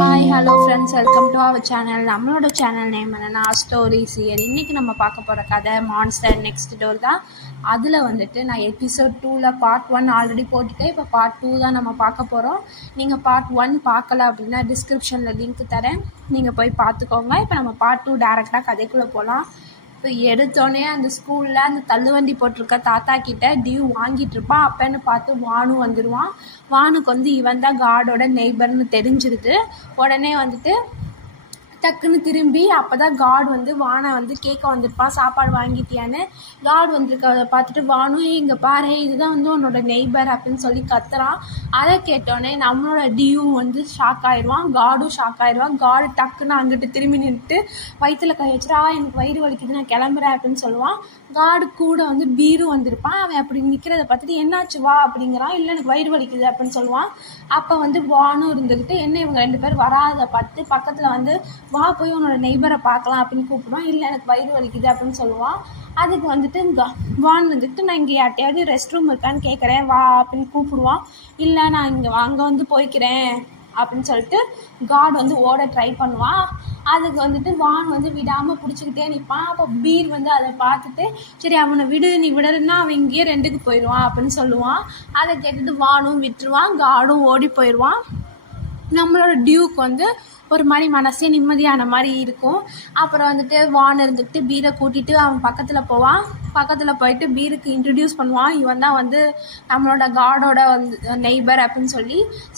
Hi hello friends, welcome to our channel. நம்மளோட channel name என்னென்னா stories here. இன்றைக்கி நம்ம பார்க்க போகிற கதை மான்ஸ்டர் நெக்ஸ்ட் டோர் தான். அதில் வந்துட்டு நான் எபிசோட் 2ல் பார்ட் 1 ஆல்ரெடி போட்டுட்டேன். இப்போ பார்ட் 2 தான் நம்ம பார்க்க போகிறோம். நீங்கள் பார்ட் 1 பார்க்கல அப்படின்னா டிஸ்கிரிப்ஷனில் லிங்க் தரேன், நீங்கள் போய் பார்த்துக்கோங்க. இப்போ நம்ம பார்ட் 2 டேரெக்டாக கதைக்குள்ளே போகலாம். இப்போ எடுத்தோடனே அந்த ஸ்கூலில் அந்த தள்ளுவண்டி போட்டிருக்க தாத்தா கிட்ட டியூ வாங்கிட்டு இருப்பான். அப்பன்னு பார்த்து வானு வந்துடுவான். வானுக்கு வந்து இவன் தான் காடோட நெய்பர்னு தெரிஞ்சிருது. உடனே வந்துட்டு டக்குன்னு திரும்பி அப்போ தான் காட் வந்து வானை வந்து கேட்க வந்திருப்பான், சாப்பாடு வாங்கிட்டியான்னு. காட் வந்திருக்க பார்த்துட்டு வானு, இங்கே பாரு, இதுதான் வந்து உன்னோட நெய்பர் அப்படின்னு சொல்லி கத்துறான். அதை கேட்டோடனே நம்மளோட டியூ வந்து ஷாக் ஆயிடுவான், காடும் ஷாக் ஆயிடுவான். காடு டக்குன்னு அங்கிட்டு திரும்பி நின்றுட்டு வயிற்றுல கை வச்சுட்டு, எனக்கு வயிறு வலிக்குது, நான் கிளம்புறேன் அப்படின்னு சொல்லுவான். காடு கூட வந்து பீரும் வந்திருப்பான். அவன் அப்படி நிற்கிறத பார்த்துட்டு என்னாச்சு வா அப்படிங்கிறான். இல்லை எனக்கு வயிறு வலிக்குது அப்படின்னு சொல்லுவான். அப்போ வந்து வானும் இருந்துக்கிட்டு என்ன இவங்க 2 பேர் வராத பார்த்து பக்கத்தில் வந்து வா போய் உன்னோட நெய்பரை பார்க்கலாம் அப்படின்னு கூப்பிடுவான். இல்லை எனக்கு வயிறு வலிக்குது அப்படின்னு சொல்லுவான். அதுக்கு வந்துட்டு வான் வந்துட்டு நான் இங்கே யார்ட்டையாவது ரெஸ்ட் ரூம் இருக்கான்னு கேட்குறேன் வா அப்படின்னு கூப்பிடுவான். இல்லை நான் அங்கே வந்து போய்க்கிறேன் அப்படின்னு சொல்லிட்டு காட் வந்து ஓட ட்ரை பண்ணுவான். அதுக்கு வந்துட்டு வான் வந்து விடாமல் பிடிச்சிக்கிட்டே நிற்பான். அப்போ பீர் வந்து அதை பார்த்துட்டு சரி அவனை விடு, நீ விடறன்னா அவன் இங்கேயே 2க்கு போயிடுவான் அப்படின்னு சொல்லுவான். அதை கேட்டுட்டு வானும் விட்டுருவான், காடும் ஓடி போயிடுவான். நம்மளோட டியூக்கு வந்து ஒரு மாதிரி மனசே நிம்மதியான மாதிரி இருக்கும். அப்புறம் வந்துட்டு வான் இருந்துக்கிட்டு பீரை கூட்டிகிட்டு அவன் பக்கத்தில் போவான். பக்கத்தில் போயிட்டு பீருக்கு இன்ட்ரடியூஸ் பண்ணுவான். இவன் தான் வந்து நம்மளோட காடோட வந்து நெய்பர் அப்படின்னு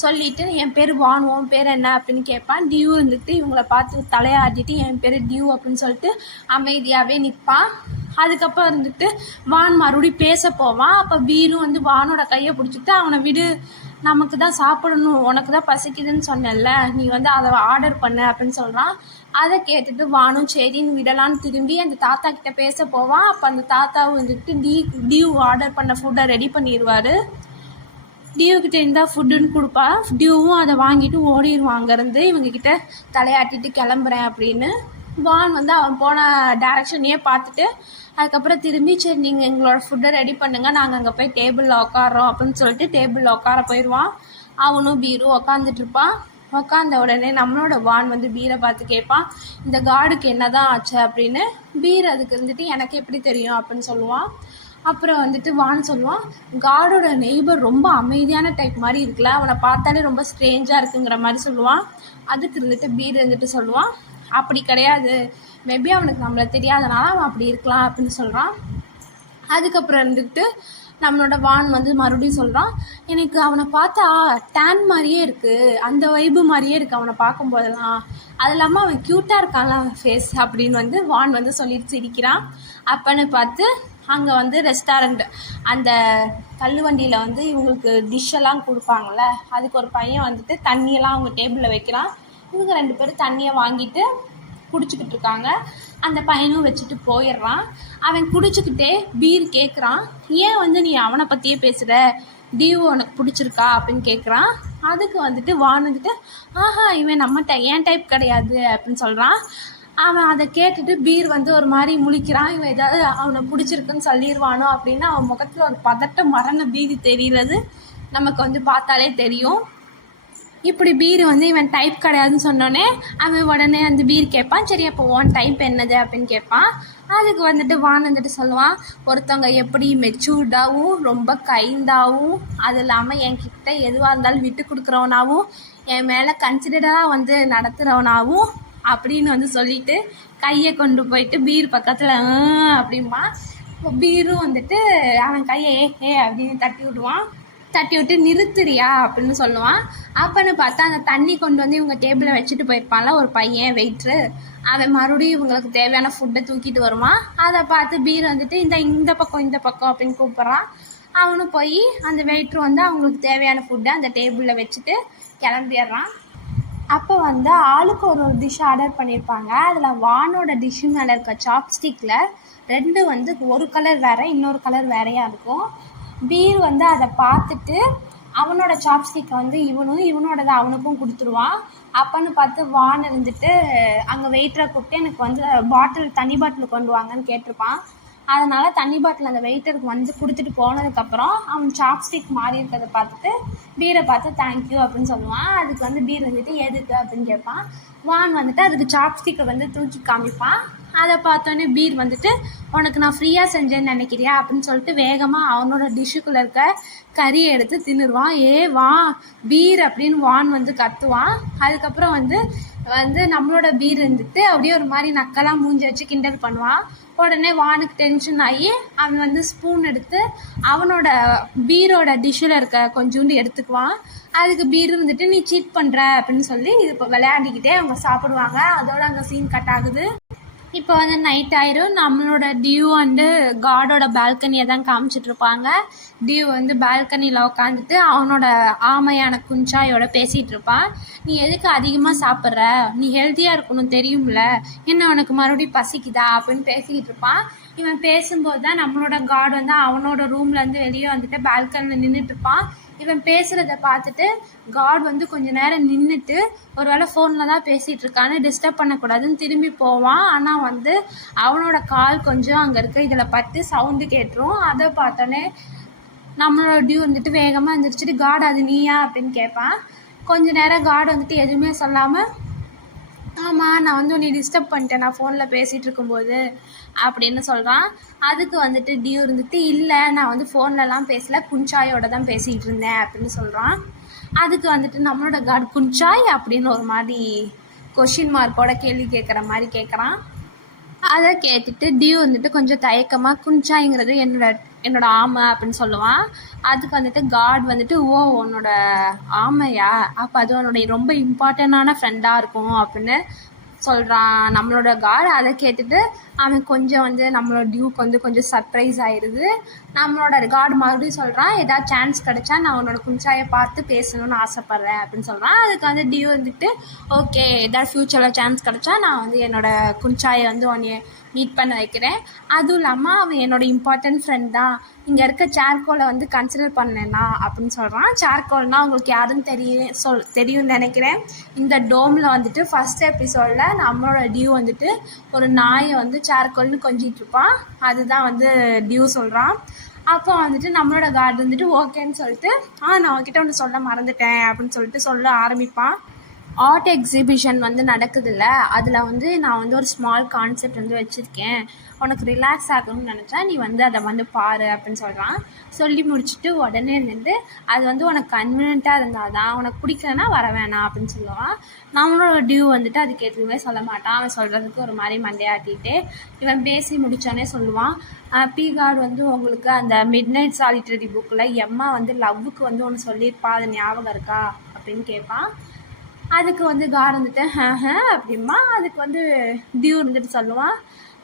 சொல்லிட்டு என் பேர் வான், உன் பேர் என்ன அப்படின்னு கேட்பான். டியூ இருந்துக்கிட்டு இவங்களை பார்த்து தலையாட்டிட்டு என் பேர் டியூ அப்படின்னு சொல்லிட்டு அமைதியாகவே நிற்பான். அதுக்கப்புறம் வந்துட்டு வான் மறுபடியும் பேச போவான். அப்போ பீரும் வந்து வானோட கையை பிடிச்சிட்டு அவனை விடு, நமக்கு தான் சாப்பிடணும், உனக்கு தான் பசிக்குதுன்னு சொன்னேன்ல, நீ வந்து அதை ஆர்டர் பண்ணு அப்படின்னு சொல்கிறான். அதை கேட்டுட்டு வானும் சரின்னு விடலான்னு திரும்பி அந்த தாத்தா கிட்டே பேச போவான். அப்போ அந்த தாத்தாவும் வந்துட்டு டியூ ஆர்டர் பண்ண ஃபுட்டை ரெடி பண்ணிடுவார். டியூக்கிட்ட இருந்தால் ஃபுட்டுன்னு கொடுப்பா. டியூவும் அதை வாங்கிட்டு ஓடிடுவான் அங்கேருந்து, இவங்கக்கிட்ட தலையாட்டிட்டு கிளம்புறேன் அப்படின்னு. வான் வந்து அவன் போன டைரக்ஷனையே பார்த்துட்டு அதுக்கப்புறம் திரும்பி சரி நீங்கள் எங்களோட ஃபுட்டை ரெடி பண்ணுங்கள், நாங்கள் அங்கே போய் டேபிளில் உட்காரோம் அப்படின்னு சொல்லிட்டு டேபிளில் உட்கார போயிடுவான். அவனும் பீரும் உட்காந்துட்ருப்பான். உட்காந்த உடனே நம்மளோட வான் வந்து பீரை பார்த்து கேட்பான், இந்த காடுக்கு என்ன தான் ஆச்சு அப்படின்னு. பீர் அதுக்கு இருந்துட்டு எனக்கு எப்படி தெரியும் அப்படின்னு சொல்லுவான். அப்புறம் வந்துட்டு வான் சொல்லுவான், காடோட நெய்பர் ரொம்ப அமைதியான டைப் மாதிரி இருக்குல்ல, அவனை பார்த்தாலே ரொம்ப ஸ்ட்ரேஞ்சாக இருக்குங்கிற மாதிரி சொல்லுவான். அதுக்கு இருந்துட்டு பீர் இருந்துட்டு சொல்லுவான், அப்படி கிடையாது, மேபி அவனுக்கு நம்மளை தெரியாதனால அவன் அப்படி இருக்கலாம் அப்படின்னு சொல்கிறான். அதுக்கப்புறம் இருந்துட்டு நம்மளோட வான் வந்து மறுபடியும் சொல்கிறான், எனக்கு அவனை பார்த்தா டேன் மாதிரியே இருக்குது, அந்த வைப்பு மாதிரியே இருக்குது அவனை பார்க்கும்போதெல்லாம், அது இல்லாமல் அவன் க்யூட்டாக இருக்கான்ல அவன் ஃபேஸ் அப்படின்னு வந்து வான் வந்து சொல்லிட்டு சிரிக்கிறான். அப்பன்னு பார்த்து அங்கே வந்து ரெஸ்டாரண்ட் அந்த தள்ளுவண்டியில் வந்து இவங்களுக்கு டிஷ்ஷெல்லாம் கொடுப்பாங்கள்ல, அதுக்கு ஒரு பையன் வந்துட்டு தண்ணியெல்லாம் அவங்க டேபிளில் வைக்கிறான். இவங்க 2 பேரும் தண்ணியை வாங்கிட்டு குடிச்சிக்கிட்டு இருக்காங்க. அந்த பையனும் வச்சுட்டு போயிடுறான். அவன் குடிச்சிக்கிட்டே பீர் கேட்குறான், ஏன் வந்து நீ அவனை பற்றியே பேசுகிற, டியூ உனக்கு பிடிச்சிருக்கா அப்படின்னு கேட்குறான். அதுக்கு வந்துட்டு வான் வந்துட்டு இவன் நம்ம ஏன் டைப் கிடையாது அப்படின்னு சொல்கிறான். அவன் அதை கேட்டுட்டு பீர் வந்து ஒரு மாதிரி முழிக்கிறான். இவன் ஏதாவது அவனை பிடிச்சிருக்குன்னு சொல்லிடுவானோ அப்படின்னு அவன் முகத்தில் ஒரு பதட்டம் மரண பீதி தெரிகிறது நமக்கு வந்து பார்த்தாலே தெரியும். இப்படி பீர் வந்து இவன் டைப் கிடையாதுன்னு சொன்னோடனே அவன் உடனே அந்த பீர் கேட்பான், சரி அப்போ உன் டைப் என்னது அப்படின்னு கேட்பான். அதுக்கு வந்துட்டு வான் வந்துட்டு சொல்லுவான், ஒருத்தவங்க எப்படி மெச்சூர்டாகவும் ரொம்ப கைண்டாகவும் அது இல்லாமல் என்கிட்ட எதுவாக இருந்தாலும் விட்டு கொடுக்குறவனாகவும் என் மேலே கன்சிடராக வந்து நடத்துகிறவனாகவும் அப்படின்னு வந்து சொல்லிட்டு கையை கொண்டு போயிட்டு பீர் பக்கத்தில் அப்படிம்பா. பீரும் வந்துட்டு அவன் கையை அப்படின்னு தட்டி விட்டு நிறுத்துறியா அப்படின்னு சொல்லுவான். அப்போன்னு பார்த்தா அந்த தண்ணி கொண்டு வந்து இவங்க டேபிளில் வச்சுட்டு போயிருப்பான்ல ஒரு பையன் வெயிட்ரு, அவன் மறுபடியும் இவங்களுக்கு தேவையான ஃபுட்டை தூக்கிட்டு வருவான். அதை பார்த்து பீர் வந்துட்டு இந்த பக்கம் அப்படின்னு கூப்பிட்றான். அவனும் போய் அந்த வெயிட்ரு வந்து அவங்களுக்கு தேவையான ஃபுட்டை அந்த டேபிளில் வச்சுட்டு கிளம்பிடுறான். அப்போ வந்து ஆளுக்கு ஒரு டிஷ் ஆர்டர் பண்ணியிருப்பாங்க. அதில் வானோட டிஷ்ஷு மேலே இருக்க சாப்ஸ்டிக்கில் 2 வந்து ஒரு கலர் வேறு இன்னொரு கலர் வேறையாக இருக்கும். பீர் வந்து அதை பார்த்துட்டு அவனோட சாப்ஸ்டிக்கை வந்து இவனோடதை அவனுக்கும் கொடுத்துருவான். அப்போன்னு பார்த்து வான் இருந்துட்டு அங்கே வெயிட்டரை கூப்பிட்டு எனக்கு வந்து தண்ணி பாட்டில் கொண்டு வாங்கன்னு கேட்டிருப்பான். அதனால் தண்ணி பாட்டில் அந்த வெயிட்டருக்கு வந்து கொடுத்துட்டு போனதுக்கப்புறம் அவன் சாப்ஸ்டிக் மாறி இருக்கிறத பார்த்துட்டு பீரை பார்த்து தேங்க்யூ அப்படின்னு சொல்லுவான். அதுக்கு வந்து பீர் வந்துட்டு எதுக்கு அப்படின்னு கேட்பான். வான் வந்துட்டு அதுக்கு சாப்ஸ்டிக்கை வந்து தூக்கி காமிப்பான். அதை பார்த்தோன்னே பீர் வந்துட்டு உனக்கு நான் ஃப்ரீயாக செஞ்சேன்னு நினைக்கிறியா அப்படின்னு சொல்லிட்டு வேகமாக அவனோட டிஷ்ஷுக்குள்ளே இருக்க கறியை எடுத்து தின்னுருவான். வா பீர் அப்படின்னு வான் வந்து கத்துவான். அதுக்கப்புறம் வந்து நம்மளோட பீர் இருந்துட்டு அப்படியே ஒரு மாதிரி நக்கெல்லாம் மூஞ்சி வச்சு கிண்டல் பண்ணுவான். உடனே வானுக்கு டென்ஷன் ஆகி அவன் வந்து ஸ்பூன் எடுத்து அவனோட பீரோட டிஷ்ஷில் இருக்க கொஞ்சோண்டு எடுத்துக்குவான். அதுக்கு பீர் வந்துட்டு நீ சீட் பண்ணுற அப்படின்னு சொல்லி இது இப்போ விளையாடிக்கிட்டே அவங்க சாப்பிடுவாங்க. அதோட அங்கே சீன் கட் ஆகுது. இப்போ வந்து நைட் ஆயிரும். நம்மளோட டியூ வந்து காடோட பால்கனியை தான் காமிச்சிட்ருப்பாங்க. டியூ வந்து பால்கனியில் உட்காந்துட்டு அவனோட ஆமையான குஞ்சாயோட பேசிகிட்டு இருப்பான். நீ எதுக்கு அதிகமாக சாப்பிட்ற, நீ ஹெல்த்தியாக இருக்கணும் தெரியும்ல, என்ன உனக்கு மறுபடியும் பசிக்குதா அப்படின்னு பேசிக்கிட்டு இருப்பான். இவன் பேசும்போது தான் நம்மளோட காட் வந்து அவனோட ரூம்லேருந்து வெளியே வந்துட்டு பால்கனியில் நின்றுட்டுருப்பான். இவன் பேசுகிறத பார்த்துட்டு காட் வந்து கொஞ்ச நேரம் நின்றுட்டு ஒரு வேளை ஃபோனில் தான் பேசிகிட்டு இருக்கான்னு டிஸ்டர்ப் பண்ணக்கூடாதுன்னு திரும்பி போவான். ஆனால் வந்து அவனோட கால் கொஞ்சம் அங்கே இருக்க இதில் பட்டு சவுண்டு கேட்டுரும். அதை பார்த்தோன்னே நம்மளோட டியூ வந்துட்டு வேகமாக எழுந்திரிச்சிட்டு காட் அது நீயா அப்படின்னு கேட்பான். கொஞ்ச நேரம் காட் வந்துட்டு எதுவுமே சொல்லாமல் ஆமாம் நான் வந்து உன்னை டிஸ்டர்ப் பண்ணிட்டேன் நான் ஃபோனில் பேசிகிட்டு இருக்கும்போது அப்படின்னு சொல்கிறான். அதுக்கு வந்துட்டு டியூ இருந்துட்டு இல்லை நான் வந்து ஃபோன்லலாம் பேசல குஞ்சாயோட தான் பேசிகிட்டு இருந்தேன் அப்படின்னு சொல்கிறான். அதுக்கு வந்துட்டு நம்மளோட காட் குஞ்சாய் அப்படின்னு ஒரு மாதிரி கொஷின் மார்க்கோட கேள்வி கேட்குற மாதிரி கேட்குறான். அதை கேட்டுட்டு டியூ வந்துட்டு கொஞ்சம் தயக்கமாக குஞ்சாய்ங்கிறது என்னோட ஆமை அப்படின்னு சொல்லுவான். அதுக்கு வந்துட்டு காட் வந்துட்டு உன்னோட ஆமையா, அப்போ அது உன்னோட ரொம்ப இம்பார்ட்டண்டான ஃப்ரெண்டாக இருக்கும் அப்படின்னு சொல்கிறான் நம்மளோட காட். அதை கேட்டுட்டு அவன் கொஞ்சம் வந்து நம்மளோட டியூக்கு வந்து கொஞ்சம் சர்ப்ரைஸ் ஆயிடுது. நம்மளோட காட் மறுபடியும் சொல்கிறான் ஏதாவது சான்ஸ் கிடைச்சா நான் உன்னோட குஞ்சாயை பார்த்து பேசணும்னு ஆசைப்பட்றேன் அப்படின்னு சொல்கிறான். அதுக்கு வந்து டியூ வந்துட்டு ஓகே ஏதாவது ஃப்யூச்சரில் சான்ஸ் கிடைச்சா நான் வந்து என்னோட குஞ்சாயை வந்து உன்னைய மீட் பண்ண வைக்கிறேன். அதுவும் இல்லாமல் அவன் என்னோடய இம்பார்ட்டன்ட் ஃப்ரெண்ட் தான், இங்கே இருக்க சார்கோலை வந்து கன்சிடர் பண்ணேன்னா அப்படின்னு சொல்கிறான். சார்கோல்னால் உங்களுக்கு யாருன்னு தெரியும்னு நினைக்கிறேன். இந்த டோமில் வந்துட்டு ஃபஸ்ட் எபிசோடில் நம்மளோட டியூ வந்துட்டு ஒரு நாயை வந்து சார்கோல்னு கொஞ்சிட்டு இருப்பான். அதுதான் வந்து டியூ சொல்கிறான். அப்போ வந்துட்டு நம்மளோட கார்டு வந்துட்டு ஓகேன்னு சொல்லிட்டு நான் உங்ககிட்ட ஒன்று சொல்ல மறந்துட்டேன் அப்படின்னு சொல்லிட்டு சொல்ல ஆரம்பிப்பான். ஆர்ட் எக்ஸிபிஷன் வந்து நடக்குதுல்ல, அதில் வந்து நான் வந்து ஒரு ஸ்மால் கான்செப்ட் வந்து வச்சுருக்கேன், உனக்கு ரிலாக்ஸ் ஆகணும்னு நினச்சா நீ வந்து அதை வந்து பாரு அப்படின்னு சொல்கிறான். சொல்லி முடிச்சுட்டு உடனே நின்று அது வந்து உனக்கு கன்வீனியண்ட்டாக இருந்தால் தான், உனக்கு பிடிக்கலன்னா வர வேணாம் அப்படின்னு சொல்லுவான். நம்மளோட டியூ வந்துட்டு அதுக்கு எதுவுமே சொல்ல மாட்டான். அவன் சொல்கிறதுக்கு ஒரு மாதிரி மண்டையாட்டிகிட்டே இவன் பேசி முடித்தோன்னே சொல்லுவான் பீகார்டு வந்து உங்களுக்கு அந்த மிட் நைட் சாலிட்டரி புக்கில் எம்மா வந்து லவ்வுக்கு வந்து ஒன்று சொல்லியிருப்பா, அது ஞாபகம் இருக்கா அப்படின்னு கேட்பான். அதுக்கு வந்து கார் வந்துட்டு அப்படிமா. அதுக்கு வந்து டியூ இருந்துட்டு சொல்லுவான்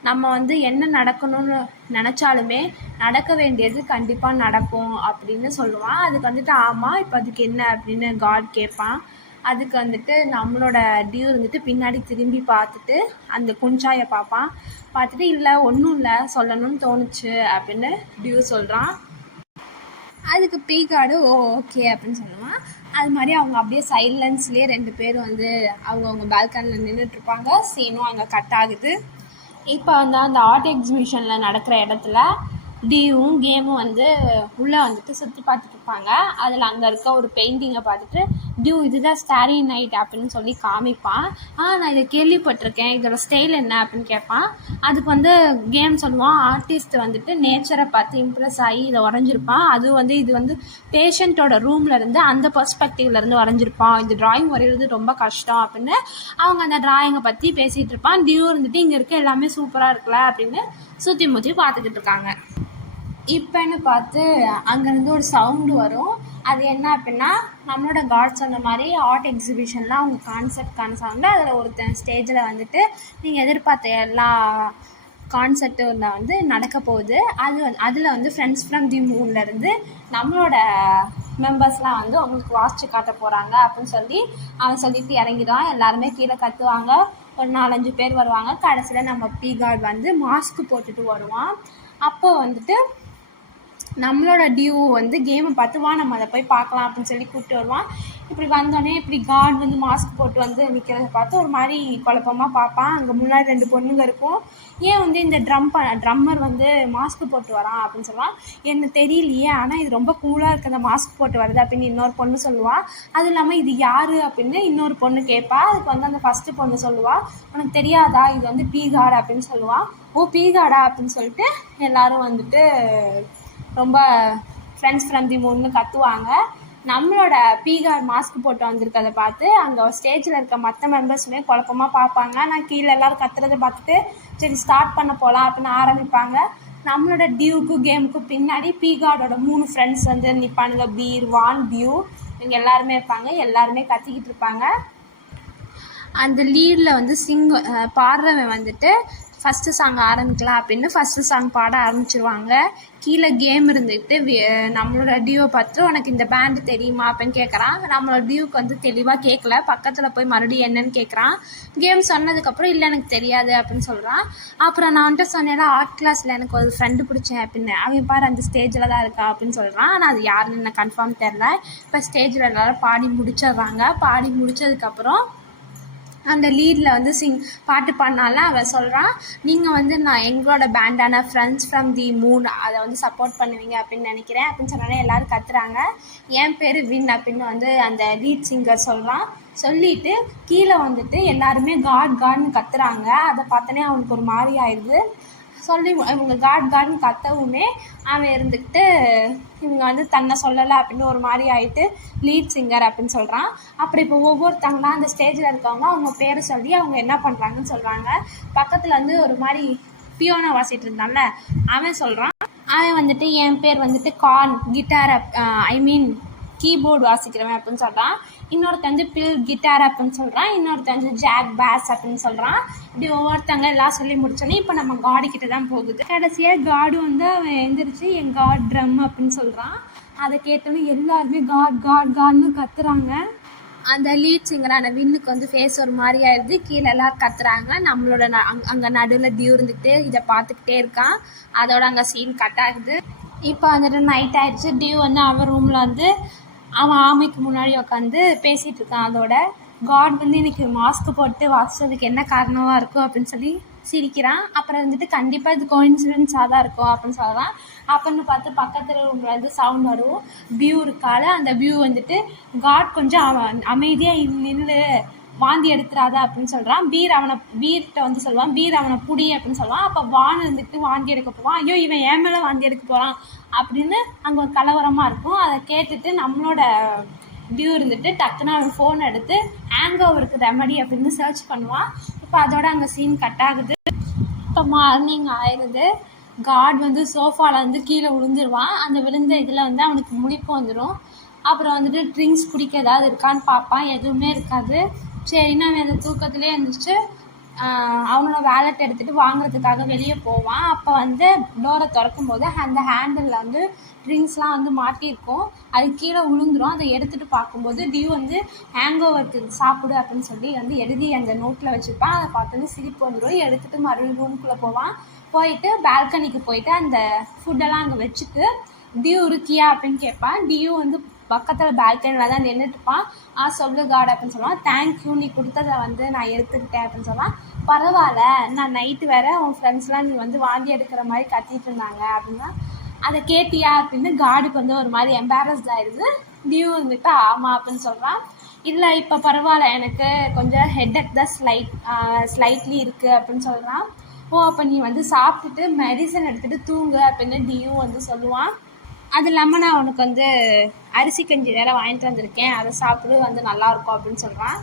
நம்ம வந்து என்ன நடக்கணும்னு நினச்சாலுமே நடக்க வேண்டியது கண்டிப்பாக நடக்கும் அப்படின்னு சொல்லுவான். அதுக்கு வந்துட்டு ஆமாம் இப்போ அதுக்கு என்ன அப்படின்னு காட் கேட்பான். அதுக்கு வந்துட்டு நம்மளோட டியூ இருந்துட்டு பின்னாடி திரும்பி பார்த்துட்டு அந்த குஞ்சாயை பார்த்துட்டு இல்லை ஒன்றும் இல்லை சொல்லணும்னு தோணுச்சு அப்படின்னு டியூ சொல்கிறான். அதுக்கு பீகார்டு ஓகே அப்படின்னு சொல்லுவான். அது மாதிரி அவங்க அப்படியே சைலன்ஸ்லேயே 2 பேரும் வந்து அவங்கவுங்க பால்கனியில் நின்றுட்டுருப்பாங்க. சீனும் அங்கே கட் ஆகுது. இப்போ வந்து அந்த ஆர்ட் எக்ஸிபிஷனில் நடக்கிற இடத்துல டியூவும் கேமும் வந்து உள்ளே வந்துட்டு சுற்றி பார்த்துட்டு இருப்பாங்க. அதில் அங்கே இருக்க ஒரு பெயிண்டிங்கை பார்த்துட்டு டியூ இதுதான் ஸ்டாரி நைட் அப்படின்னு சொல்லி காமிப்பான். நான் இதை கேள்விப்பட்டிருக்கேன், இதோட ஸ்டைல் என்ன அப்படின்னு கேட்பான். அதுக்கு வந்து கேம் சொல்லுவான் ஆர்டிஸ்ட் வந்துட்டு நேச்சரை பார்த்து இம்ப்ரெஸ் ஆகி இதை வரைஞ்சிருப்பான். அது வந்து இது வந்து பேஷண்ட்டோட ரூம்லேருந்து அந்த பர்ஸ்பெக்டிவ்லேருந்து வரைஞ்சிருப்பான். இந்த ட்ராயிங் வரைகிறது ரொம்ப கஷ்டம் அப்படின்னு அவங்க அந்த ட்ராயிங்கை பற்றி பேசிகிட்டு இருப்பான். டியூ இருந்துட்டு இங்கே இருக்க எல்லாமே சூப்பராக இருக்குல்ல அப்படின்னு சுற்றி முற்றி பார்த்துக்கிட்டு இருக்காங்க. இப்போன்னு பார்த்து அங்கேருந்து ஒரு சவுண்டு வரும். அது என்ன அப்படின்னா நம்மளோட காட் சொன்ன மாதிரி ஆர்ட் எக்ஸிபிஷன்லாம் அவங்க கான்செப்டான சவுண்டு. அதில் ஒருத்தன் ஸ்டேஜில் வந்துட்டு நீங்கள் எதிர்பார்த்த எல்லா கான்செப்டில் வந்து நடக்க போகுது. அதில் வந்து ஃப்ரெண்ட்ஸ் ஃப்ரம் தி மூன்லேருந்து நம்மளோட மெம்பர்ஸ்லாம் வந்து உங்களுக்கு வாசிச்சு காட்ட போகிறாங்க அப்படின்னு சொல்லி அவன் சொல்லிட்டு இறங்கிடுவான். எல்லாருமே கீழே கத்துவாங்க. ஒரு 4-5 பேர் வருவாங்க. கடைசியில் நம்ம பீகார்டு வந்து மாஸ்க்கு போட்டுட்டு வருவான். அப்போ வந்துட்டு நம்மளோட டியூ வந்து கேமை பார்த்து வா நம்ம அதை போய் பார்க்கலாம் அப்படின்னு சொல்லி கூப்பிட்டு வருவான். இப்படி வந்தோடனே இப்படி காட் வந்து மாஸ்க் போட்டு வந்து நிற்கிறத பார்த்து ஒரு மாதிரி குழப்பமாக பார்ப்பான். அங்கே முன்னாடி 2 பொண்ணுங்க இருக்கும். ஏன் வந்து இந்த ட்ரம்மர் வந்து மாஸ்க் போட்டு வரான் அப்படின்னு சொல்லுவான். எனக்கு தெரியலையே, ஆனால் இது ரொம்ப கூலாக இருக்குது அந்த மாஸ்க் போட்டு வருது அப்படின்னு இன்னொரு பொண்ணு சொல்லுவாள். அதுவும் இல்லாமல் இது யார் அப்படின்னு இன்னொரு பொண்ணு கேட்பா. அதுக்கு வந்து அந்த ஃபஸ்ட்டு பொண்ணு சொல்லுவாள், உனக்கு தெரியாதா இது வந்து பீகாட் அப்படின்னு சொல்லுவாள். ஓ பீகாடா அப்படின்னு சொல்லிட்டு எல்லோரும் வந்துட்டு ரொம்ப ஃப்ரெண்ட்ஸ் ஃப்ரம் தி மூன்னு கத்துவாங்க. நம்மளோட பீகார் மாஸ்க் போட்டு வந்திருக்கதை பார்த்து அங்கே ஸ்டேஜில் இருக்க மற்ற மெம்பர்ஸுமே குழப்பமாக பார்ப்பாங்க. நான் கீழே எல்லோரும் கத்துறதை பார்த்துட்டு சரி ஸ்டார்ட் பண்ண போகலாம் அப்படின்னு ஆரம்பிப்பாங்க. நம்மளோட டியூக்கு கேமுக்கு பின்னாடி பீகார்டோட 3 ஃப்ரெண்ட்ஸ் வந்து நிற்பானுங்க. பீர், வான், டியூ, இவங்க எல்லாருமே இருப்பாங்க. எல்லாருமே கத்திக்கிட்டு இருப்பாங்க. அந்த லீடில் வந்து பாடுறவன் வந்துட்டு ஃபஸ்ட்டு சாங் ஆரம்பிக்கலாம் அப்படின்னு ஃபஸ்ட்டு சாங் பாட ஆரம்பிச்சிருவாங்க. கீழே கேம் இருந்துக்கிட்டு நம்மளோட டியூவை பார்த்து உனக்கு இந்த பேண்டு தெரியுமா அப்படின்னு கேட்குறான். நம்மளோட டியூக்கு வந்து தெளிவாக கேட்கல. பக்கத்தில் போய் மறுபடியும் என்னன்னு கேட்குறான். கேம் சொன்னதுக்கப்புறம் இல்லை எனக்கு தெரியாது அப்படின்னு சொல்கிறான். அப்புறம் நான் வந்துட்டு சொன்னேன் ஆர்ட் கிளாஸில் எனக்கு ஒரு ஃப்ரெண்டு பிடிச்சேன் அப்படின்னு. அவன் பாரு அந்த ஸ்டேஜில் தான் இருக்கா அப்படின்னு சொல்கிறான். ஆனால் அது யாருன்னு எனக்கு கன்ஃபார்ம் தெரில. இப்போ ஸ்டேஜில் எல்லாரும் பாடி முடிச்சிடுறாங்க. பாடி முடித்ததுக்கப்புறம் அந்த லீடில் வந்து பாட்டு பாடினால அவன் சொல்கிறான், நீங்கள் வந்து நான் எங்களோட பேண்டான ஃப்ரெண்ட்ஸ் ஃப்ரம் தி மூன் அதை வந்து சப்போர்ட் பண்ணுவீங்க அப்படின்னு நினைக்கிறேன் அப்படின்னு சொன்னாலே எல்லோரும் கத்துறாங்க. என் பேர் வின் அப்படின்னு வந்து அந்த லீட் சிங்கர் சொல்கிறான். சொல்லிவிட்டு கீழே வந்துட்டு எல்லாருமே காட்னு கத்துறாங்க. அதை பார்த்தோன்னே அவனுக்கு ஒரு மாதிரி ஆயிடுது. சொல்லி இவங்க காட்னு கத்தவுமே அவன் இருந்துக்கிட்டு இவங்க வந்து தன்னை சொல்லலை அப்படின்னு ஒரு மாதிரி ஆகிட்டு லீட் சிங்கர் அப்படின்னு சொல்கிறான். அப்புறம் இப்போ ஒவ்வொருத்தவங்களாம் அந்த ஸ்டேஜில் இருக்கவங்க அவங்க பேரை சொல்லி அவங்க என்ன பண்ணுறாங்கன்னு சொல்கிறாங்க. பக்கத்தில் வந்து ஒரு மாதிரி பியோனா வாசிட்டு இருந்தான்ல அவன் சொல்கிறான். அவன் வந்துட்டு என் பேர் வந்துட்டு கார்ன் கிட்டார் கீபோர்டு வாசிக்கிறவன் அப்படின்னு சொல்கிறான். இன்னொருத்தன் வந்து பில் கிட்டார் அப்படின்னு சொல்கிறான். இன்னொருத்தன் வந்து ஜாக் பேஸ் அப்படின்னு சொல்கிறான். இப்படி ஒவ்வொருத்தங்க எல்லாம் சொல்லி முடிச்சோன்னே இப்போ நம்ம காடுக்கிட்ட தான் போகுது. கடைசியாக காடு வந்து அவன் எழுந்திரிச்சு என் காட் ட்ரம் அப்படின்னு சொல்கிறான். அதை கேட்டோன்னே எல்லாருமே காட்னு கத்துறாங்க. அந்த லீட் சிங்கரான வின்னுக்கு வந்து ஃபேஸ் ஒரு மாதிரி ஆயிடுது. கீழே எல்லோரும் கத்துறாங்க. நம்மளோட அங்கே நடுவில் டியூ இருந்துக்கிட்டு இதை பார்த்துக்கிட்டே இருக்கான். அதோட அங்கே சீன் கட் ஆகுது. இப்போ வந்துட்டு நைட் ஆகிடுச்சு. டியூ வந்து அவன் ரூமில் வந்து அவன் ஆமைக்கு முன்னாடி உட்காந்து பேசிகிட்டு இருக்கான். அதோட காட் வந்து இன்றைக்கி மாஸ்க் போட்டு வாசிச்சதுக்கு என்ன காரணமாக இருக்கும் அப்படின்னு சொல்லி சிரிக்கிறான். அப்புறம் வந்துட்டு கண்டிப்பாக இது கோஇன்சிடென்ஸாக தான் இருக்கும் அப்படின்னு சொல்கிறான். அப்படின்னு பார்த்து பக்கத்தில் ரூமில் வந்து சவுண்ட் வரும். பியூ இருக்காள். அந்த பியூ வந்துட்டு காட் கொஞ்சம் அமைதியாக நின்று வாந்தி எடுத்துறாத அப்படின்னு சொல்கிறான். பீர்கிட்ட வந்து சொல்லுவான் பீர் அவனை புடி அப்படின்னு சொல்லுவான். அப்போ வான் இருந்துட்டு வாந்தி எடுக்க போவான். ஐயோ இவன் ஏன் மேலே வாந்தி எடுக்க போகிறான் அப்படின்னு அங்கே ஒரு கலவரமாக இருக்கும். அதை கேட்டுட்டு நம்மளோட டியூ இருந்துட்டு டக்குன்னு அவன் ஃபோன் எடுத்து ஹேங் ஓவருக்கு ரெமடி அப்படின்னு சர்ச் பண்ணுவான். இப்போ அதோட அங்கே சீன் கட் ஆகுது. இப்போ மார்னிங் ஆயிடுது. காட் வந்து சோஃபாவில் வந்து கீழே விழுந்துருவான். அந்த விழுந்த இதில் வந்து அவனுக்கு முழிப்பு வந்துடும். அப்புறம் வந்துட்டு ட்ரிங்க்ஸ் குடிக்க ஏதாவது இருக்கான்னு பார்ப்பான். எதுவுமே இருக்காது. சரின்னு அவன் அந்த தூக்கத்துலேயே இருந்துச்சு அவனோட வேலெட் எடுத்துகிட்டு வாங்குறதுக்காக வெளியே போவான். அப்போ வந்து டோரை திறக்கும் போது அந்த ஹேண்டிலில் வந்து ட்ரிங்க்ஸ்லாம் வந்து மாட்டியிருக்கும். அது கீழே விழுந்துடும். அதை எடுத்துகிட்டு பார்க்கும்போது டியூ வந்து ஹேங் ஓவருக்கு சாப்பிடு அப்படின்னு சொல்லி வந்து எழுதி அந்த நோட்டில் வச்சுருப்பான். அதை பார்த்தோன்னே சிரிப்பு வந்துடும். எடுத்துகிட்டு மறுபடியும் ரூமுக்குள்ளே போவான். போயிட்டு பால்கனிக்கு போயிட்டு அந்த ஃபுட்டெல்லாம் அங்கே வச்சுட்டு டியூ இருக்கியா அப்படின்னு கேட்பான். டியூ வந்து பக்கத்தில் பால்கனியில் தான் நின்றுட்டுப்பான். சொல்லு காட் அப்படின்னு சொல்லுவான். தேங்க்யூ நீ கொடுத்ததை வந்து நான் எடுத்துக்கிட்டேன் அப்படின்னு சொல்லுவான். பரவாயில்ல நான் நைட்டு வேறு உன் ஃப்ரெண்ட்ஸ்லாம் நீ வந்து வாந்தி எடுக்கிற மாதிரி கத்திட்டு இருந்தாங்க அப்படின்னா அதை கேட்டியா அப்படின்னு காடுக்கு வந்து ஒரு மாதிரி எம்பாரஸ்ட் ஆயிடுது. டியூ வந்துட்டு ஆமாம் அப்படின்னு சொல்கிறான். இல்லை இப்போ பரவாயில்ல எனக்கு கொஞ்சம் ஹெட்டேக் தான் ஸ்லைட்லி இருக்குது அப்படின்னு சொல்கிறான். ஓ அப்போ நீ வந்து சாப்பிட்டுட்டு மெடிசன் எடுத்துகிட்டு தூங்கு அப்படின்னு டியூ வந்து சொல்லுவான். அது இல்லாமல் நான் உனக்கு வந்து அரிசி கஞ்சி வேறு வாங்கிட்டு வந்திருக்கேன் அதை சாப்பிடு வந்து நல்லாயிருக்கும் அப்படின்னு சொல்கிறான்.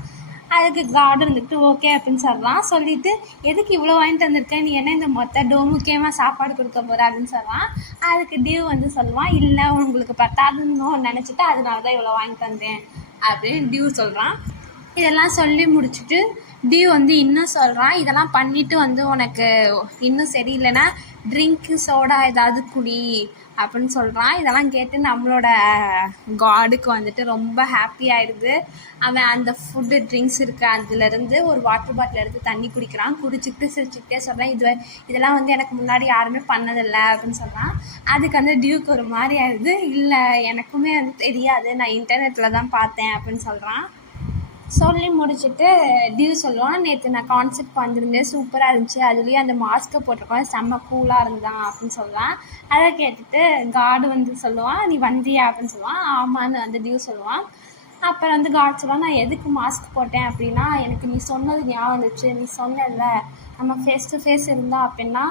அதுக்கு காட் இருந்துட்டு ஓகே அப்படின்னு சொல்கிறான். சொல்லிவிட்டு எதுக்கு இவ்வளோ வாங்கிட்டு வந்திருக்கேன் நீ என்ன இந்த மொத்த டோமுக்கேமா சாப்பாடு கொடுக்க போகிற அப்படின்னு சொல்கிறான். அதுக்கு டியூ வந்து சொல்லுவான் இல்லை உங்களுக்கு பத்தாதுன்னு நினச்சிட்டு அதனால தான் இவ்வளோ வாங்கிட்டு வந்தேன் அப்படின்னு டியூ சொல்கிறான். இதெல்லாம் சொல்லி முடிச்சுட்டு டியூ வந்து இன்னும் சொல்கிறான். இதெல்லாம் பண்ணிவிட்டு வந்து உனக்கு இன்னும் சரியில்லைன்னா ட்ரிங்க்கு சோடா ஏதாவது குடி அப்படின்னு சொல்கிறான். இதெல்லாம் கேட்டு நம்மளோட காடுக்கு வந்துட்டு ரொம்ப ஹாப்பி ஆயிடுது. அவன் அந்த ஃபுட்டு ட்ரிங்க்ஸ் இருக்க அதுலேருந்து ஒரு வாட்டர் பாட்டில் எடுத்து தண்ணி குடிக்கிறான். குடிச்சிக்கிட்டு சிரிச்சுக்கிட்டே சொல்கிறான், இதெல்லாம் வந்து எனக்கு முன்னாடி யாருமே பண்ணதில்லை அப்படின்னு சொல்கிறான். அதுக்கு வந்து டியூக்கு ஒரு மாதிரி ஆயிடுது. இல்லை, எனக்குமே வந்து தெரியாது, நான் இன்டர்நெட்டில் தான் பார்த்தேன் அப்படின்னு சொல்கிறான். சொல்லி முடிச்சுட்டு டியூ சொல்லுவான், நேற்று நான் கான்செப்ட் வந்திருந்தேன், சூப்பராக இருந்துச்சு, அதுலேயும் அந்த மாஸ்க்கை போட்டிருக்கோம், செம்ம கூலாக இருந்தான் அப்படின்னு சொல்லுவான். அதை கேட்டுட்டு காடு வந்து சொல்லுவான், நீ வந்தியா அப்படின்னு சொல்லுவான். ஆமான்னு வந்து டியூ சொல்லுவான். அப்புறம் வந்து காட் சொல்லுவான், நான் எதுக்கு மாஸ்க் போட்டேன் அப்படின்னா, எனக்கு நீ சொன்னது ஞாபகம் வந்துச்சு, நீ சொன்னல நம்ம ஃபேஸ் டு ஃபேஸ் இருந்தால் அப்படின்னா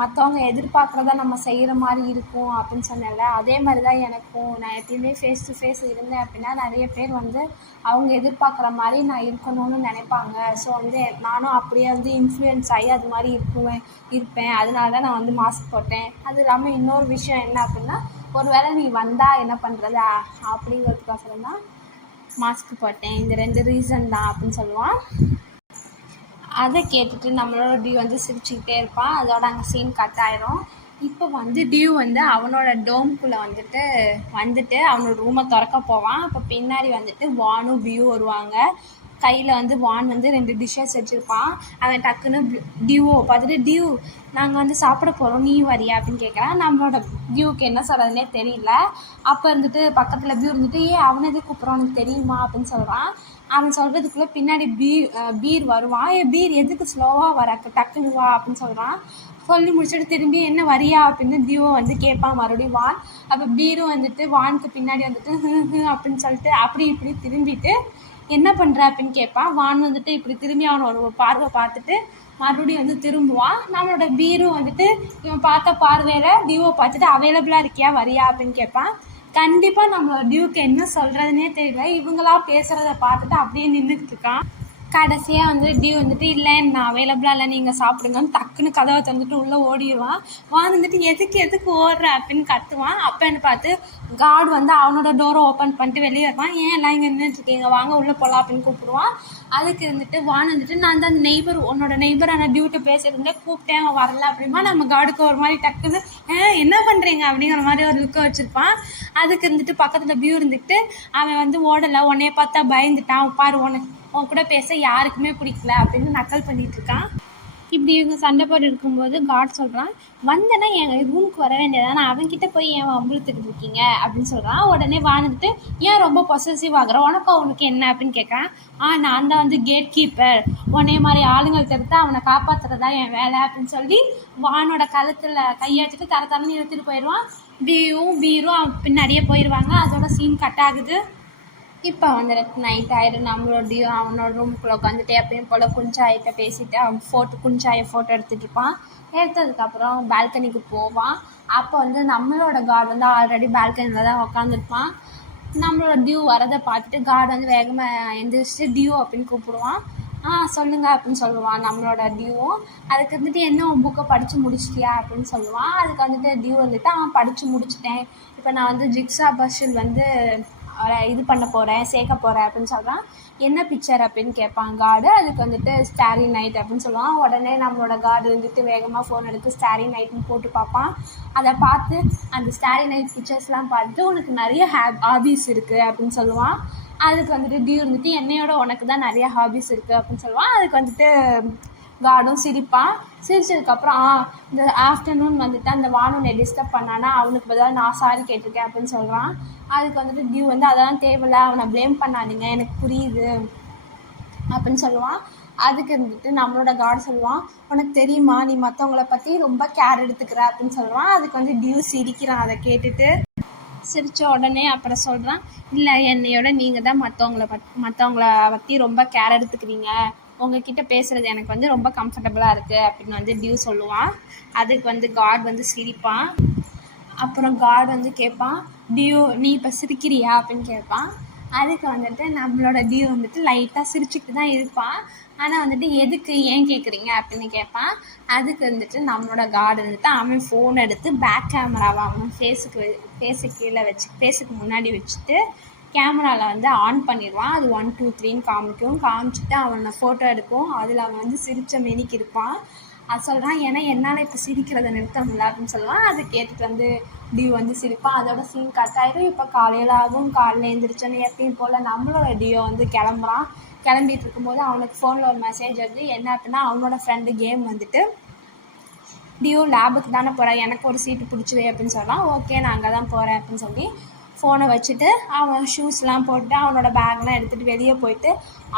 மற்றவங்க எதிர்பார்க்குறத நம்ம செய்கிற மாதிரி இருக்கும் அப்படின்னு சொன்னல, அதே மாதிரி தான் எனக்கும். நான் எப்பயுமே ஃபேஸ் டு ஃபேஸ் இருந்தேன் அப்படின்னா நிறைய பேர் வந்து அவங்க எதிர்பார்க்குற மாதிரி நான் இருக்கணும்னு நினைப்பாங்க. ஸோ வந்து நானும் அப்படியே வந்து இன்ஃப்ளூயன்ஸ் ஆகி அது மாதிரி இருப்பேன். அதனால தான் நான் வந்து மாஸ்க் போட்டேன். அது இல்லாமல் இன்னொரு விஷயம் என்ன அப்படின்னா, ஒரு வேளை நீ வந்தால் என்ன பண்ணுறது அப்படிங்கிறதுக்கோசரம் தான் மாஸ்க் போட்டேன். இந்த 2 ரீசன் தான் அப்படின்னு சொல்லுவான். அதை கேட்டுட்டு நம்மளோட டியூ வந்து சிரிச்சுக்கிட்டே இருப்பான். அதோட அங்கே சீன் கட் ஆயிரும். இப்போ வந்து டியூ வந்து அவனோட டோம்குள்ளே வந்துட்டு அவனோட ரூமை திறக்க போவான். அப்போ பின்னாடி வந்துட்டு வானும் டியூ வருவாங்க. கையில் வந்து வான் வந்து 2 டிஷ்ஷஸ் வச்சுருப்பான். அவன் டக்குன்னு டியூவை பார்த்துட்டு, டியூ நாங்கள் வந்து சாப்பிட போகிறோம், நீ வரியா அப்படின்னு கேட்குறான். நம்மளோட டியூக்கு என்ன சொல்கிறதுனே தெரியல. அப்போ இருந்துட்டு பக்கத்தில் டியூ இருந்துட்டு, அவனை எது கூப்பிட்றான் உனக்கு தெரியுமா அப்படின்னு சொல்கிறான். அவன் சொல்கிறதுக்குள்ளே பின்னாடி பீர் வருவான். பீர் எதுக்கு ஸ்லோவாக வர, டக்குன்னு வா அப்படின்னு சொல்கிறான். சொல்லி முடிச்சுட்டு திரும்பி என்ன வரியா அப்படின்னு டியூவை வந்து கேட்பான் மறுபடியும் வான். அப்போ பீரும் வந்துட்டு வானுக்கு பின்னாடி வந்துட்டு அப்படின்னு சொல்லிட்டு அப்படி இப்படி திரும்பிட்டு என்ன பண்ணுற அப்படின்னு கேட்பான். வான் வந்துட்டு இப்படி திரும்பி அவனை ஒரு பார்வை பார்த்துட்டு மறுபடியும் வந்து திரும்புவான். நம்மளோட பீரும் வந்துட்டு இவன் பார்த்த பார்வையில் டியூவை பார்த்துட்டு அவைலபிளாக இருக்கியா வரியா அப்படின்னு கேட்பான். கண்டிப்பாக நம்மளோட டியூக்கு என்ன சொல்கிறதுனே தெரியல. இவங்களா பேசுகிறத பார்த்துட்டு அப்படியே நின்றுட்டு இருக்கான். கடைசியாக வந்து டியூ வந்துட்டு, இல்லை நான் அவைலபிளாக இல்லை, நீங்கள் சாப்பிடுங்கன்னு டக்குன்னு கதவை திறந்துட்டு உள்ளே ஓடிடுவான். வந்துட்டு எதுக்கு ஓடுற அப்படின்னு கத்துவான். அப்போ என்ன பார்த்து கார்டு வந்து அவனோட டோரை ஓப்பன் பண்ணிட்டு வெளியே வருவான். ஏன் எல்லாம் இங்கே நின்றுட்டுருக்கீங்க, வாங்க உள்ளே போகலாம் அப்படின்னு கூப்பிடுவான். அதுக்கு இருந்துட்டு வான் வந்துட்டு, நான் தான் உன்னோட நெய்பரான டியூட்ட பேசியிருந்தேன், கூப்பிட்டேன் அவன் வரல அப்படிமா. நம்ம கார்டுக்கு ஒரு மாதிரி டக்குன்னு என்ன பண்ணுறீங்க அப்படிங்கிற மாதிரி ஒரு லுக்கை வச்சுருப்பான். அதுக்கு இருந்துட்டு பக்கத்தில் பியூ இருந்துக்கிட்டு, அவன் வந்து ஓடலை, உன்னைய பார்த்தா பயந்துட்டான், பாரு உன் கூட பேச யாருக்குமே பிடிக்கல அப்படின்னு நக்கல் பண்ணிட்டு இருக்கான். இப்படி இவங்க சண்டை போட்டு இருக்கும்போது காட் சொல்கிறான், வந்தேன்னா என் ரூமுக்கு வர வேண்டியதானே, அவன்கிட்ட போய் ஏன் வம்புழுத்துக்கிட்டு இருக்கீங்க அப்படின்னு சொல்கிறான். உடனே வாழ்ந்துட்டு, ஏன் ரொம்ப பொசசிவ் ஆகுற, உனக்கு என்ன அப்படின்னு கேட்குறான். நான் தான் வந்து கேட் கீப்பர், உன்னைய மாதிரி ஆளுங்கள்ட்ட எடுத்து அவனை காப்பாற்றுறதா என் வேலை அப்படின்னு சொல்லி வானோட கழுத்தில் கையாச்சிட்டு தரன்னு இழுத்துட்டு போயிடுவான். பீரும் அவன் பின்னாடியே போயிடுவாங்க. அதோட சீன் கட் ஆகுது. இப்போ வந்துட்டு நைட் ஆயிடும். நம்மளோடையும் அவனோட ரூமுக்குள்ளே உட்காந்துட்டு எப்பயும் போல் குஞ்சாயிட்ட பேசிட்டு அவன் குஞ்சாயை ஃபோட்டோ எடுத்துகிட்டு இருப்பான். எடுத்ததுக்கப்புறம் பால்கனிக்கு போவான். அப்போ வந்து நம்மளோட கார்டு வந்து ஆல்ரெடி பால்கனியில் தான் உட்காந்துருப்பான். நம்மளோட டியூ வரதை பார்த்துட்டு கார்டு வந்து வேகமாக எழுந்திரிச்சிட்டு டியூ அப்படின்னு கூப்பிடுவான். சொல்லுங்கள் அப்படின்னு சொல்லுவான் நம்மளோட டியூவும். அதுக்கு வந்துட்டு என்ன உன் புக்கை படித்து முடிச்சிட்டியா அப்படின்னு சொல்லுவான். அதுக்கு வந்துட்டு டியூ வந்துட்டு படித்து முடிச்சிட்டேன், இப்போ நான் வந்து ஜிக்ஸா பசில் வந்து இது பண்ண போகிறேன், சேர்க்க போகிறேன் அப்படின்னு சொல்கிறான். என்ன பிக்சர் அப்படின்னு கேட்பான் கார்டு. அதுக்கு வந்துட்டு ஸ்டாரி நைட் அப்படின்னு சொல்லுவான். உடனே நம்மளோட கார்டு வந்துட்டு வேகமாக ஃபோன் எடுத்து ஸ்டாரி நைட்னு போட்டு பார்ப்பான். அதை பார்த்து அந்த ஸ்டாரி நைட் பிக்சர்ஸ்லாம் பார்த்துட்டு உனக்கு நிறைய ஹாபீஸ் இருக்குது அப்படின்னு சொல்லுவான். அதுக்கு வந்துட்டு டியூ இருந்துட்டு என்னையோட உனக்கு தான் நிறைய ஹாபீஸ் இருக்குது அப்படின்னு சொல்லுவான். அதுக்கு வந்துட்டு கார்டும் சிரிப்பான். சிரிச்சதுக்கப்புறம் இந்த ஆஃப்டர்நூன் வந்துட்டு அந்த வானுனை டிஸ்டர்ப் பண்ணானா அவனுக்கு பதிலாக நான் சாரி கேட்டிருக்கேன் அப்படின்னு சொல்கிறான். அதுக்கு வந்துட்டு டியூ வந்து அதெல்லாம் தேவையில்ல, அவனை ப்ளேம் பண்ணாதீங்க, எனக்கு புரியுது அப்படின்னு சொல்லுவான். அதுக்கு இருந்துட்டு நம்மளோட கார்டு சொல்லுவான், உனக்கு தெரியுமா நீ மற்றவங்கள பற்றி ரொம்ப கேர் எடுத்துக்கிற அப்படின்னு சொல்லுவான். அதுக்கு வந்து டியூ சிரிக்கிறான். அதை கேட்டுட்டு சிரித்த உடனே அப்புறம் சொல்கிறான், இல்லை என்னையோட நீங்கள் தான் மற்றவங்கள பற்றி ரொம்ப கேர் எடுத்துக்கிறீங்க, உங்ககிட்ட பேசுகிறது எனக்கு வந்து ரொம்ப கம்ஃபர்டபுளாக இருக்குது அப்படின்னு வந்து டியூ சொல்லுவான். அதுக்கு வந்து காட் வந்து சிரிப்பான். அப்புறம் காட் வந்து கேட்பான், டியூ நீ இப்போ சிரிக்கிறியா அப்படின்னு கேட்பான். அதுக்கு வந்துட்டு நம்மளோட டியூ வந்துட்டு லைட்டாக சிரிச்சுக்கிட்டு தான் இருப்பான். ஆனால் வந்துட்டு எதுக்கு ஏன் கேட்குறீங்க அப்படின்னு கேட்பான். அதுக்கு வந்துட்டு நம்மளோட கார்டு வந்துட்டு அவன் ஃபோன் எடுத்து பேக் கேமராவை அவன் ஃபேஸுக்கு கீழே ஃபேஸுக்கு முன்னாடி வச்சுட்டு கேமராவில் வந்து ஆன் பண்ணிடுவான். அது 1 2 3ன்னு காமிச்சிட்டு அவனை ஃபோட்டோ எடுக்கும். அதில் அவன் வந்து சிரித்த மெனிக்கு இருப்பான். அது சொல்கிறான், ஏன்னா என்னால் இப்போ சிரிக்கிறத நிறுத்த முடியல அப்படின்னு சொல்லுவான். அது கேட்டுட்டு வந்து டியூ வந்து சிரிப்பான். அதோட சீன் கட் ஆயிடும். இப்போ காலையில் ஆகும். காலையில் எழுந்திரிச்சோன்னு எப்பயும் போல் நம்மளோட டியோ வந்து கிளம்புறான். கிளம்பிட்டு இருக்கும்போது அவனுக்கு ஃபோனில் ஒரு மெசேஜ் வருது. என்ன அப்படின்னா, அவனோட ஃப்ரெண்டு கேம் வந்துட்டு, டியூ லேபுக்கு தானே போகிறேன், எனக்கு ஒரு சீட்டு பிடிச்சிவே அப்படின்னு சொன்னான். ஓகே, நான் அங்கே தான் போகிறேன் அப்படின்னு சொல்லி ஃபோனை வச்சுட்டு அவன் ஷூஸ்லாம் போட்டு அவனோட பேக்லாம் எடுத்துகிட்டு வெளியே போயிட்டு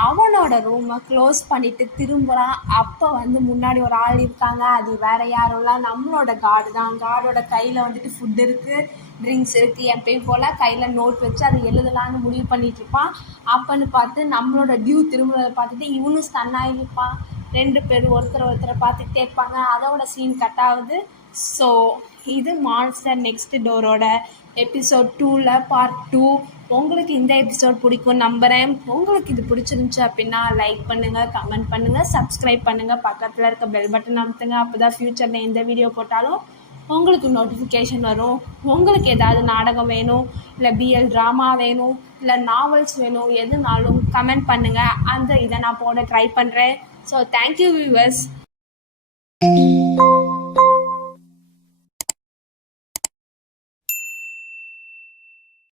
அவனோட ரூமை க்ளோஸ் பண்ணிவிட்டு திரும்புகிறான். அப்போ வந்து முன்னாடி ஒரு ஆள் இருக்காங்க. அது வேறு யாரும் இல்லை, நம்மளோட கார்டு தான். கார்டோட கையில் வந்துட்டு ஃபுட் இருக்குது, ட்ரிங்க்ஸ் இருக்குது. எப்பயும் போல் கையில் நோட் வச்சு அதை எழுதலான்னு முடிவு பண்ணிகிட்டு இருப்பான். அப்போன்னு பார்த்து நம்மளோட டியூ திரும்புறதை பார்த்துட்டு இவனும் ஸ்டன் ஆகிருப்பான். 2 பேரும் ஒருத்தரை பார்த்துக்கிட்டே இருப்பாங்க. அதோட சீன் கட் ஆகுது. ஸோ இது மான்ஸ்டர் நெக்ஸ்ட் டோரோட எபிசோட் 2ல் பார்ட் 2. உங்களுக்கு இந்த எபிசோட் பிடிக்கும் நம்புகிறேன். உங்களுக்கு இது பிடிச்சிருந்துச்சு அப்படின்னா லைக் பண்ணுங்கள், கமெண்ட் பண்ணுங்கள், சப்ஸ்கிரைப் பண்ணுங்கள், பக்கத்தில் இருக்க பெல் பட்டன் அமுத்துங்க. அப்போ தான் ஃப்யூச்சரில் எந்த வீடியோ போட்டாலும் உங்களுக்கு நோட்டிஃபிகேஷன் வரும். உங்களுக்கு ஏதாவது நாடகம் வேணும், இல்லை பிஎல் ட்ராமா வேணும், இல்லை நாவல்ஸ் வேணும், எதுனாலும் கமெண்ட் பண்ணுங்கள். இதை நான் போட ட்ரை பண்ணுறேன். So thank you viewers.